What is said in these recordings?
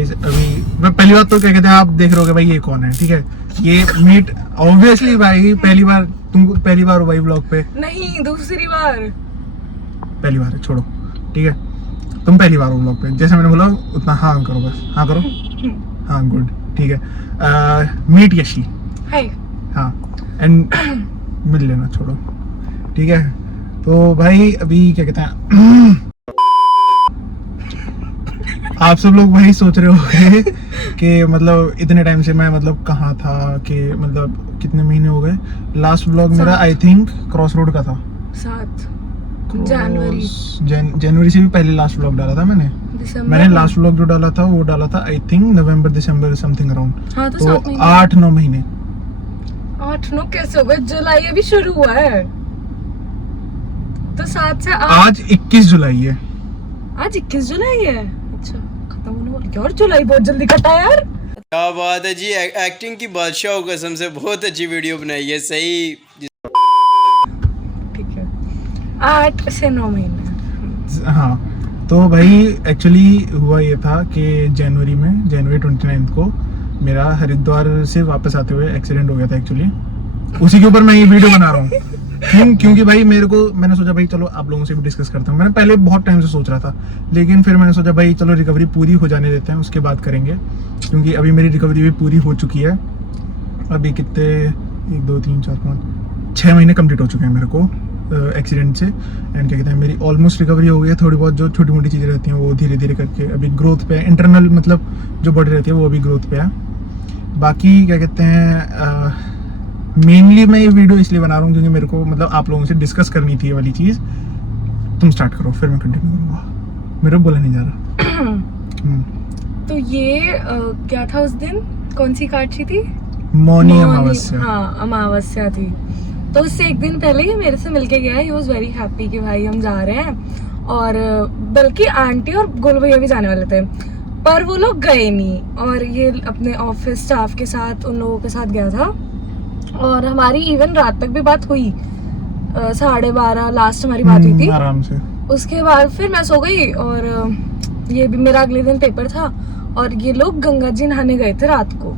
Guys अभी मैं पहली बार तो क्या कहते हैं आप देख रहे हो भाई ये कौन है, ठीक है। ये मीट ऑब्वियसली भाई पहली बार, तुम पहली बार हो भाई ब्लॉग पे। नहीं, दूसरी बार। पहली बार है, छोड़ो, ठीक है। तुम पहली बार हो ब्लॉग पे, जैसे मैंने बोला उतना हाँ करो, बस हाँ करो। हाँ गुड, ठीक है। मीट यशी। हाय। हाँ एंड मिल लेना, छोड़ो, ठीक है। तो भाई अभी क्या कहते हैं आप सब लोग वही सोच रहे होंगे कि मतलब इतने टाइम से मैं मतलब कहाँ था, कि मतलब कितने महीने हो गए। लास्ट ब्लॉग मेरा आई थिंक क्रॉस रोड का था, 7 जनवरी। जनवरी से भी पहले लास्ट ब्लॉग डाला था मैंने। मैंने लास्ट ब्लॉग जो डाला था वो डाला था I think November December something around. हाँ, तो 8-9 महीने। 8-9 कैसे हो गए? जुलाई अभी शुरू हुआ है, तो 7 से 8। आज 21 जुलाई है। आज 21 जुलाई है। अच्छा, खत्म होने वाली यार। जुलाई बहुत जल्दी कटा यार। क्या बात है जी, एक्टिंग की बादशाह हो कसम से, बहुत अच्छी वीडियो बनाई है। सही, ठीक है, 8 से 9 महीने। हाँ तो भाई एक्चुअली हुआ ये था कि जनवरी 29 को मेरा हरिद्वार से वापस आते हुए एक्सीडेंट हो गया था एक्चुअली। उसी के ऊपर मैं ये वीडियो बना रहा हूँ। क्योंकि भाई मैंने सोचा भाई चलो आप लोगों से भी डिस्कस करता हूँ। मैंने पहले बहुत टाइम से सोच रहा था, लेकिन फिर मैंने सोचा भाई चलो रिकवरी पूरी हो जाने देते हैं, उसके बाद करेंगे। क्योंकि अभी मेरी रिकवरी भी पूरी हो चुकी है। अभी कितने 1 2 3 4 5 6 महीने कंप्लीट हो चुके हैं मेरे को एक्सीडेंट से। एंड क्या कहते हैं मेरी ऑलमोस्ट रिकवरी हो गई है। थोड़ी बहुत जो छोटी मोटी चीज़ें रहती हैं वो धीरे धीरे करके अभी ग्रोथ पे है। इंटरनल मतलब जो बॉडी रहती है वो अभी ग्रोथ पे है। बाकी क्या कहते हैं मेनली मैं ये वीडियो इसलिए बना रहा हूँ क्योंकि मेरे को मतलब आप लोगों से डिस्कस करनी थी ये वाली चीज़। तुम स्टार्ट करो फिर मैं कंटिन्यू करूँगा, मेरे को बोला नहीं जा रहा। तो ये क्या था उस दिन? कौन सी काटची थी? मौनी अमावस्या। हाँ, अमावस्या थी। तो उससे एक दिन पहले ही मेरे से मिलके गया। ही वाज वेरी हैप्पी कि भाई हम जा रहे हैं। और बल्कि आंटी और गोल भैया भी जाने वाले थे, पर वो लोग गए नहीं। और ये अपने ऑफिस स्टाफ के साथ, उन लोगों के साथ गया था। और हमारी इवन रात तक भी बात हुई, 12:30 लास्ट हमारी बात हुई थी आराम से। उसके बाद फिर मैं सो गई। और ये भी मेरा अगले दिन पेपर था। और ये लोग गंगा जी नहाने गए थे रात को,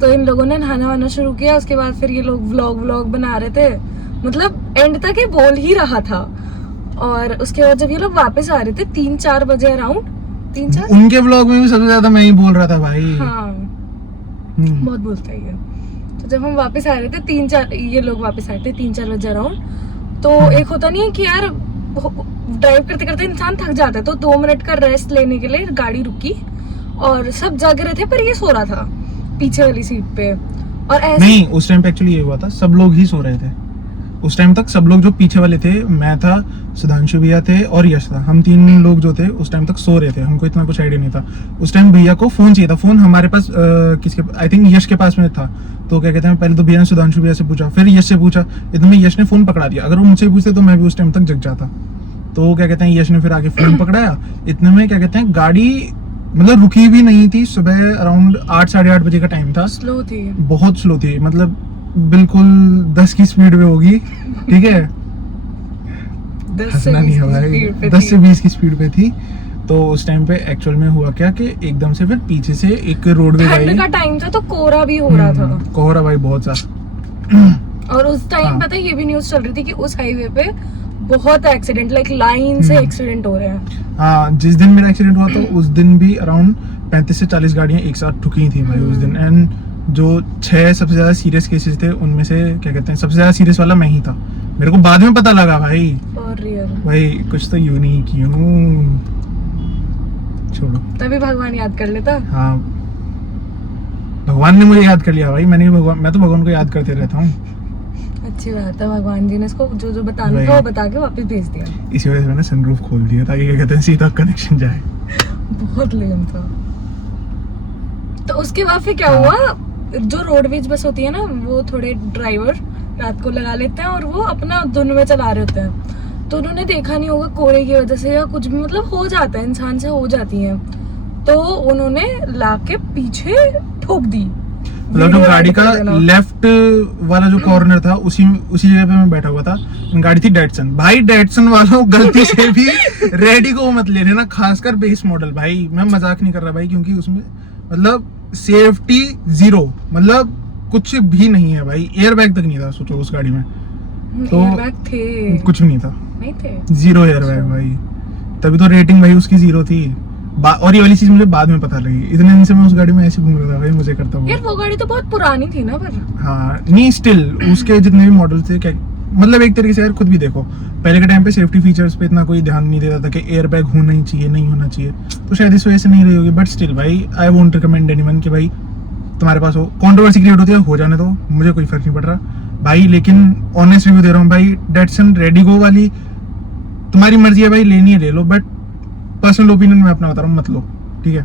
तो इन लोगों ने नहाना वाना शुरू किया। उसके बाद फिर ये लोग व्लॉग बना रहे थे, मतलब एंड तक ये बोल ही रहा था। और उसके बाद जब ये लोग वापस आ रहे थे 3-4 बजे अराउंड, 3-4 उनके व्लॉग में भी सबसे ज्यादा मैं ही बोल रहा था भाई। हाँ, बहुत बोलता है ये। तो जब हम वापस आ रहे थे 3-4, ये लोग वापस आए थे 3-4 बजे अराउंड। तो एक होता नहीं है कि यार ड्राइव करते करते इंसान थक जाता है, तो 2 मिनट का रेस्ट लेने के लिए गाड़ी रुकी और सब जाग रहे थे, पर ये सो रहा था पीछे वाली सीट पे। और ऐसे नहीं, उस टाइम पे एक्चुअली ये हुआ था, सब लोग ही सो रहे थे उस टाइम तक। सब लोग जो पीछे वाले थे, मैं था, सुधांशु भैया थे और यश था, हम 3 लोग जो थे उस टाइम तक सो रहे थे। हमको इतना कुछ आइडिया नहीं था। उस टाइम भैया को फोन चाहिए था। फोन हमारे पास किसके, आई थिंक यश के पास में था। तो क्या कहते हैं पहले तो भैया ने सुधांशु भैया से पूछा, फिर यश से पूछा, इतने में यश ने फोन पकड़ा दिया। अगर वो मुझसे पूछते तो मैं भी उस टाइम तक जग जाता। तो क्या कहते हैं यश ने फिर आगे फोन पकड़ाया। इतने में क्या कहते हैं गाड़ी मतलब रुकी भी नहीं थी। सुबह अराउंड 8-8:30 बजे का टाइम था। स्लो थी, बहुत स्लो थी, मतलब बिल्कुल 10 की स्पीड पे होगी, ठीक है। 10 से 20 की स्पीड पे 10 से 20 की स्पीड पे थी। तो उस टाइम पे एक्चुअल में हुआ क्या कि एकदम से फिर पीछे से एक रोडवेज आई। ठंड का टाइम था तो कोहरा भी हो रहा था। कोहरा भाई बहुत ज्यादा। और उस टाइम पता है ये भी न्यूज चल रही थी कि उस हाईवे पे बहुत एक्सीडेंट, लाइक लाइन से एक्सीडेंट हो रहे हैं। हाँ, जिस दिन मेरा एक्सीडेंट हुआ तो उस दिन भी अराउंड 35 से 40 गाड़ियां एक साथ ठुकी थी भाई उस दिन। एंड जो 6 सबसे ज्यादा सीरियस केसेस थे उनमें से क्या कहते हैं सबसे ज्यादा सीरियस वाला मैं ही था। मेरे को बाद में पता लगा भाई। फॉर रियल भाई कुछ तो यूनिक छोड़ो, तभी भगवान याद कर लेता। हाँ, भगवान ने मुझे याद कर लिया भाई। मैं तो भगवान को याद करते रहता हूँ। अच्छी बात है, भगवान जी ने इसको जो बताना था वो बता के वापस भेज दिया। इसी वजह से मैंने सनरूफ खोल दिया ताकि क्या कहते हैं सीधा कनेक्शन जाए। बहुत लेम था। तो उसके बाद फिर क्या हुआ, जो रोडवेज बस होती है ना, वो थोड़े ड्राइवर रात को लगा लेते हैं और वो अपना धुन में चला रहे होते हैं। तो उन्होंने देखा नहीं होगा कोहरे की वजह से या कुछ भी, मतलब हो जाता है, इंसान से हो जाती है। तो उन्होंने लाके पीछे ठोक दी। मतलब जो Video गाड़ी edit का कर देना। लेफ्ट वाला जो कॉर्नर था उसी जगह पे मैं बैठा हुआ था। गाड़ी थी डेटसन। भाई डेटसन वालों गलती से भी रेडी को मत ले लेना, खासकर बेस मॉडल। भाई मैं मजाक नहीं कर रहा भाई, क्योंकि उसमें मतलब सेफ्टी जीरो, मतलब कुछ भी नहीं है भाई। एयर बैग तक नहीं था सोचो उस गाड़ी में, तो एयरबैग थे कुछ भी नहीं था, नहीं थे। जीरो एयर बैग भाई। तभी तो रेटिंग भाई उसकी जीरो थी। और ये वाली चीज मुझे बाद में पता लगी। इतने दिन से मैं उस गाड़ी में ऐसे घूम रहा था भाई, मुझे करता यार हूँ। वो गाड़ी तो बहुत पुरानी थी ना, पर हाँ नहीं, स्टिल उसके जितने भी मॉडल थे क्या, मतलब एक तरीके से यार खुद भी देखो, पहले के टाइम पे सेफ्टी फीचर्स पे इतना कोई ध्यान नहीं देता था कि एयर बैग होना ही चाहिए, नहीं होना चाहिए, तो शायद इस वजह से नहीं रही होगी। बट स्टिल भाई आई वोंट रिकमेंड एनीवन कि भाई तुम्हारे पास हो। कंट्रोवर्सी क्रिएट होती है, हो जाने दो, मुझे कोई फर्क नहीं पड़ रहा भाई। लेकिन ऑनेस्ट रिव्यू दे रहा हूँ भाई, डेटसन रेडिगो वाली तुम्हारी मर्जी है भाई, लेनी है ले लो, बट पर्सनल ओपिनियन मैं अपना बता रहा हूँ, मत लो, ठीक है।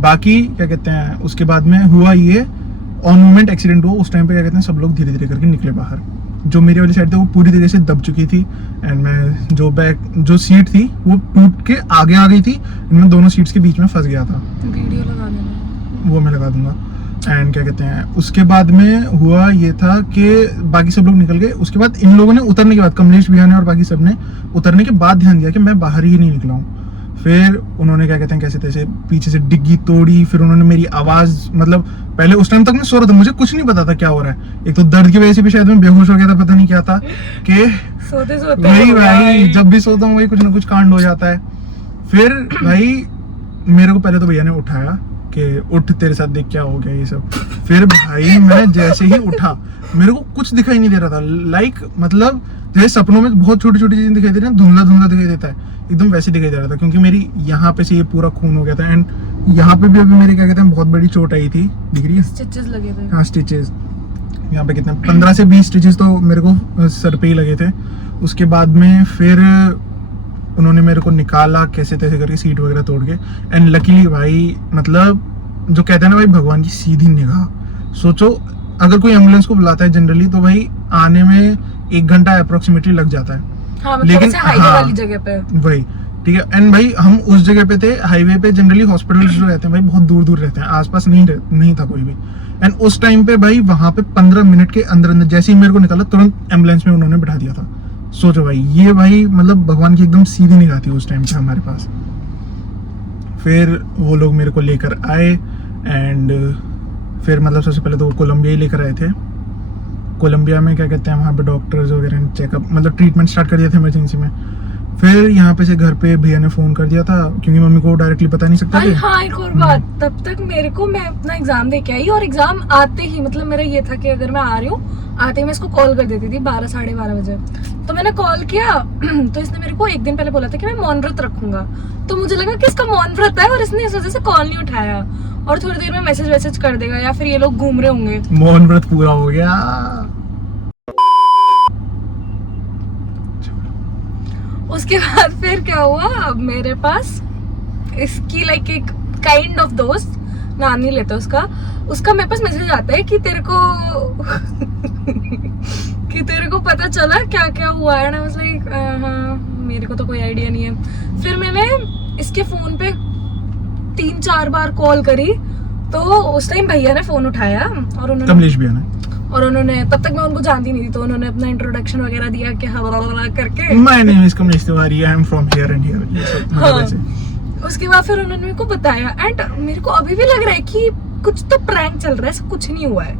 बाकी क्या कहते हैं, उसके बाद में हुआ ये ऑन मोमेंट एक्सीडेंट हुआ। उस टाइम पे क्या कहते हैं सब लोग धीरे धीरे करके निकले बाहर। जो मेरी वाली साइड थी वो पूरी तरीके से दब चुकी थी, एंड मैं जो सीट थी वो टूट के आगे आ गई थी, मैं दोनों सीट्स के बीच में फंस गया था। वीडियो लगा देना। वो मैं लगा दूंगा। एंड क्या कहते हैं, उसके बाद में हुआ ये था कि बाकी सब लोग निकल गए। उसके बाद इन लोगों ने उतरने के बाद, कमलेश भैया ने और बाकी सब ने उतरने के बाद ध्यान दिया कि मैं बाहर ही नहीं निकला हूँ। फिर उन्होंने क्या कहते हैं कैसे तैसे पीछे से डिग्गी तोड़ी। फिर उन्होंने मेरी आवाज, मतलब पहले उस टाइम तक मैं सो रहा था, मुझे कुछ नहीं पता था क्या हो रहा है। एक तो दर्द की वजह से भी शायद मैं बेहोश हो गया था, पता नहीं क्या था कि सोते सोते वही भाई, जब भी सोता हूँ वही कुछ ना कुछ कांड हो जाता है। फिर भाई मेरे को पहले तो भैया ने उठाया कि उठ तेरे साथ देख क्या हो गया ये सब। फिर भाई मैं जैसे ही उठा मेरे को कुछ दिखाई नहीं दे रहा था, लाइक मतलब जैसे सपनों में बहुत छोटी छोटी चीजें दिखाई दे रही है, धुंधला धुंधला दिखाई देता है, एकदम वैसे दिखाई दे रहा था। क्योंकि मेरी यहाँ पे से ये पूरा खून हो गया था, एंड यहाँ पे भी अभी मेरे क्या कहते हैं बहुत बड़ी चोट आई थी, दिख रही है? स्टिचेस लगे थे। हाँ स्टिचेस, यहाँ पे कितने 15 से 20 स्टिचेस तो मेरे को सर पे ही लगे थे। उसके बाद में फिर उन्होंने मेरे को निकाला कैसे तैसे करके, सीट वगैरह तोड़ के। एंड लकीली भाई, मतलब जो कहते हैं ना भाई भगवान की सीधी निगाह। सोचो अगर कोई एम्बुलेंस को बुलाता है जनरली तो भाई आने में 1 घंटा अप्रोक्सीमेटली लग जाता है। हाँ, मतलब लेकिन ऐसे हाईवे हाँ, वाली जगह पे वही ठीक है। एंड भाई हम उस जगह पे थे, हाईवे पे जनरली हॉस्पिटल्स जो रहते हैं भाई बहुत दूर दूर रहते हैं, आसपास नहीं था कोई भी। एंड उस टाइम पे भाई वहां पे 15 मिनट के अंदर अंदर जैसे ही मेरे को निकाला तुरंत एम्बुलेंस में उन्होंने बैठा दिया था। सोचो भाई, ये भाई मतलब भगवान की एकदम सीधी निगाह थी उस टाइम पे हमारे पास। फिर वो लोग मेरे को लेकर आए, एंड फिर मतलब सबसे पहले तो कोलंबिया ही लेकर आए थे। कोलंबिया में क्या कहते हैं वहाँ पे डॉक्टर्स वगैरह ने चेकअप, मतलब ट्रीटमेंट स्टार्ट कर दिया था इमरजेंसी में। फिर यहाँ पे से घर पे भैया ने फोन कर दिया था, क्योंकि मम्मी को डायरेक्टली पता नहीं सकता अरे थे। हाँ, एक और बात, तब तक मेरे को, मैं अपना एग्जाम दे के आई, और एग्जाम आते ही मतलब मेरा ये था कि अगर मैं आ रही हूँ आते ही मैं इसको कॉल कर देती थी 12 साढ़े 12 बजे। तो मैंने कॉल किया तो इसने मेरे को एक दिन पहले बोला था कि मैं मौन व्रत रखूंगा। तो मुझे लगा कि इसका मौन व्रत है और इसने इस वजह से कॉल नहीं उठाया, और थोड़ी देर में मैसेज कर देगा, या फिर ये लोग घूम रहे होंगे। मौन व्रत पूरा हो गया। उसके बाद फिर क्या हुआ, मेरे पास इसकी लाइक एक काइंड ऑफ दोस्त, नाम नहीं लेते उसका मेरे पास मैसेज आता है कि तेरे को पता चला क्या क्या हुआ है ना। लाइक हाँ, मेरे को तो कोई आइडिया नहीं है। फिर मैंने इसके फोन पे 3-4 बार कॉल करी, तो उस टाइम भैया ने फोन उठाया, और उन्होंने कमलेश भैया ने, और उन्होंने, तब तक मैं उनको जानती नहीं थी, तो उन्होंने अपना इंट्रोडक्शन वगैरह दिया कि हवा करके, my name is Kamlesh Tiwari, I am from here and here, ये सब मतलब हाँ। ऐसे। उसके बाद फिर उन्होंने मेरे को बताया, एंड मेरे को अभी भी लग रहा है कि कुछ तो प्रैंक चल रहा है, ऐसा कुछ नहीं हुआ है,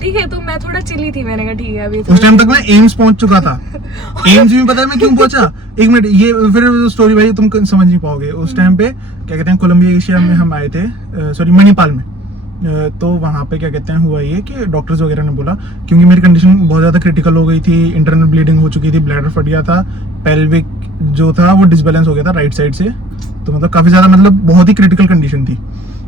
ठीक है। तो मैं थोड़ा चिली थी, मैंने कहा ठीक है अभी उस टाइम तक मैं एम्स पहुंच चुका था। एम्स में पता है मैं क्यों पहुंचा? एक मिनट, ये फिर स्टोरी भाई तुम समझ नहीं पाओगे। उस टाइम पे क्या कहते हैं कोलंबिया एशिया में हम आए थे, सॉरी मणिपाल में। तो वहाँ पे क्या कहते हैं हुआ ये कि डॉक्टर्स वगैरह ने बोला, क्योंकि मेरी कंडीशन बहुत ज़्यादा क्रिटिकल हो गई थी, इंटरनल ब्लीडिंग हो चुकी थी, ब्लैडर फट गया था, पेल्विक जो था वो डिसबैलेंस हो गया था राइट साइड से, तो मतलब काफ़ी ज़्यादा मतलब बहुत ही क्रिटिकल कंडीशन थी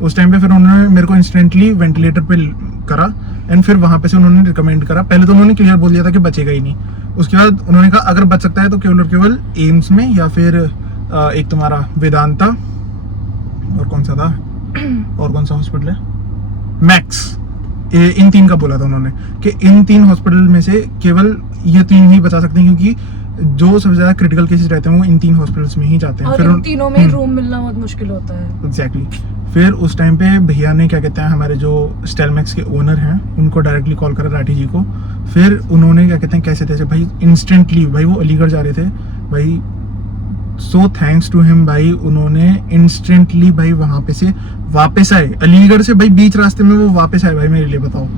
उस टाइम पे। फिर उन्होंने मेरे को इंस्टेंटली वेंटिलेटर पे करा, एंड फिर वहाँ पे से उन्होंने रिकमेंड करा। पहले तो उन्होंने क्लियर बोल दिया था कि बचेगा ही नहीं। उसके बाद उन्होंने कहा अगर बच सकता है तो केवल और केवल एम्स में, या फिर एक तुम्हारा वेदांता, और कौन सा था, और कौन सा हॉस्पिटल है, मैक्स, इन 3 का बोला था उन्होंने कि इन 3 हॉस्पिटल में से केवल ये 3 ही बचा सकते हैं, क्योंकि जो सबसे ज्यादा क्रिटिकल केसेस रहते हैं वो इन 3 हॉस्पिटल्स में ही जाते हैं। और इन तीनों में रूम मिलना बहुत मुश्किल होता है। एग्जैक्टली। फिर उस टाइम पे भैया ने क्या कहते हैं हमारे जो स्टेलमैक्स के ओनर हैं उनको डायरेक्टली कॉल करा, राठी जी को। फिर उन्होंने क्या कहते हैं कैसे तैसे भाई इंस्टेंटली, भाई वो अलीगढ़ जा रहे थे भाई, सो थैंक्स टू हिम भाई, उन्होंने इंस्टेंटली भाई वहां पे से वापस आए, अलीगढ़ से भाई बीच रास्ते में वो वापस आए भाई मेरे लिए, बताओ।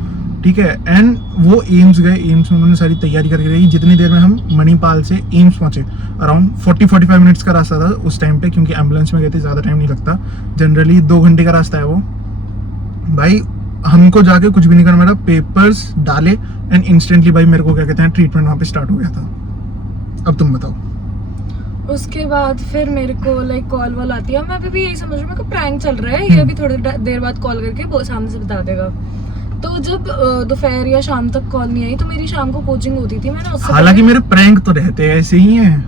ठीक है। एंड वो एम्स गए, एम्स में उन्होंने सारी तैयारी करके रही। जितनी देर में हम मणिपाल से एम्स पहुंचे, अराउंड 40-45 मिनट्स का रास्ता था उस टाइम पे, क्योंकि एम्बुलेंस में गए थे, ज़्यादा टाइम नहीं लगता, जनरली 2 घंटे का रास्ता है वो। भाई हमको जाके कुछ भी नहीं करना, मेरा पेपर्स डाले एंड इंस्टेंटली भाई मेरे को क्या कहते हैं ट्रीटमेंट वहाँ पे स्टार्ट हो गया था। अब तुम बताओ। उसके बाद फिर मेरे को लाइक कॉल वॉल आती है, मैं अभी भी यही समझ रही हूँ कि प्रैंक चल रहा है, ये अभी थोड़ी देर बाद कॉल करके सामने से बता देगा। तो जब दोपहर या शाम तक कॉल नहीं आई, तो मेरी शाम को कोचिंग होती थी, मैंने उससे हालांकि मेरे प्रैंक तो रहते हैं ऐसे ही हैं।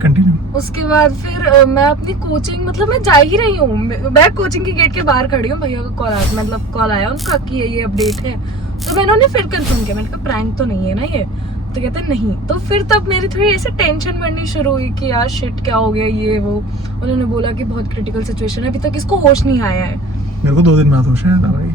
कंटिन्यू। उसके बाद फिर मैं अपनी कोचिंग, मतलब मैं जा ही रही हूँ, मैं कोचिंग की गेट के बाहर खड़ी हूँ, भैया का कॉल आया, मतलब कॉल आया उनका कि ये अपडेट है। तो मैंने उन्हें फिर कंफर्म किया, मैंने कहा प्रैंक तो नहीं है ना ये? तो कहते हैं नहीं। तो फिर तब मेरी थोड़ी ऐसे टेंशन बढ़नी शुरू हुई कि यार शिट क्या हो गया ये वो। उन्होंने बोला कि बहुत क्रिटिकल सिचुएशन है, अभी तक इसको होश नहीं आया है। मेरे को 2 दिन बाद होश आया था भाई।